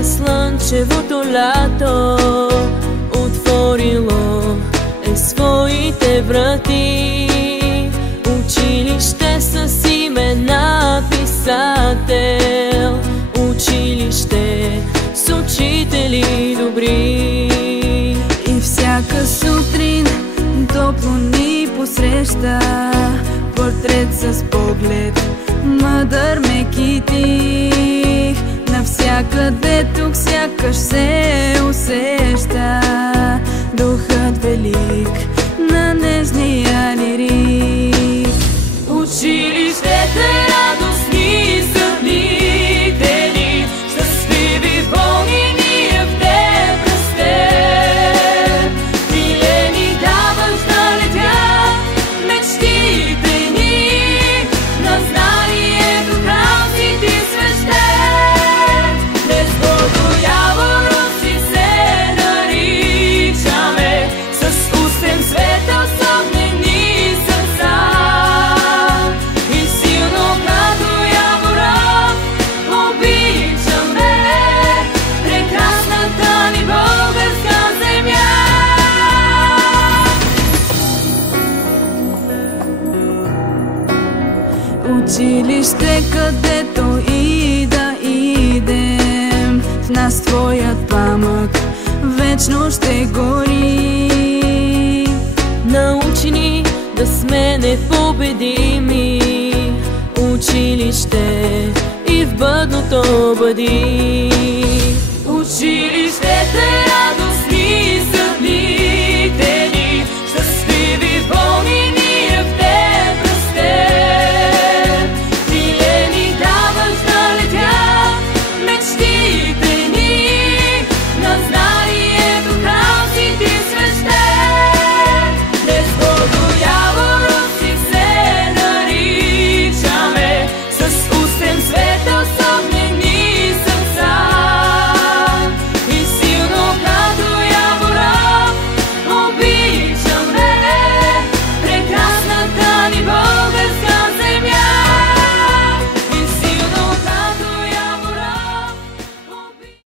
идва слънчевото лято, отворило е своите врати. Училище с имена писател, училище с учители добри. И всяка сутрин топло ни посреща портрет с поглед мъдър, мек и тих. Навсякъде тук сякаш се усеща духът велик на нежния лирик. Училището е радостни са дните ни, щастливи болни ние в теб растем. Миле ни даваш да летят мечтите ни, на знанието храм си ти свещен. Днес гордо Яворовци се наричаме, с устен светъл с огнени сърца. И силно като Яворов обичаме прекрасната ни българска земя. Училище, където и да идем, в нас твоят пламък вечно ще гори. Научи ни да сме непобедими, училище и в бъдното бъди. Училището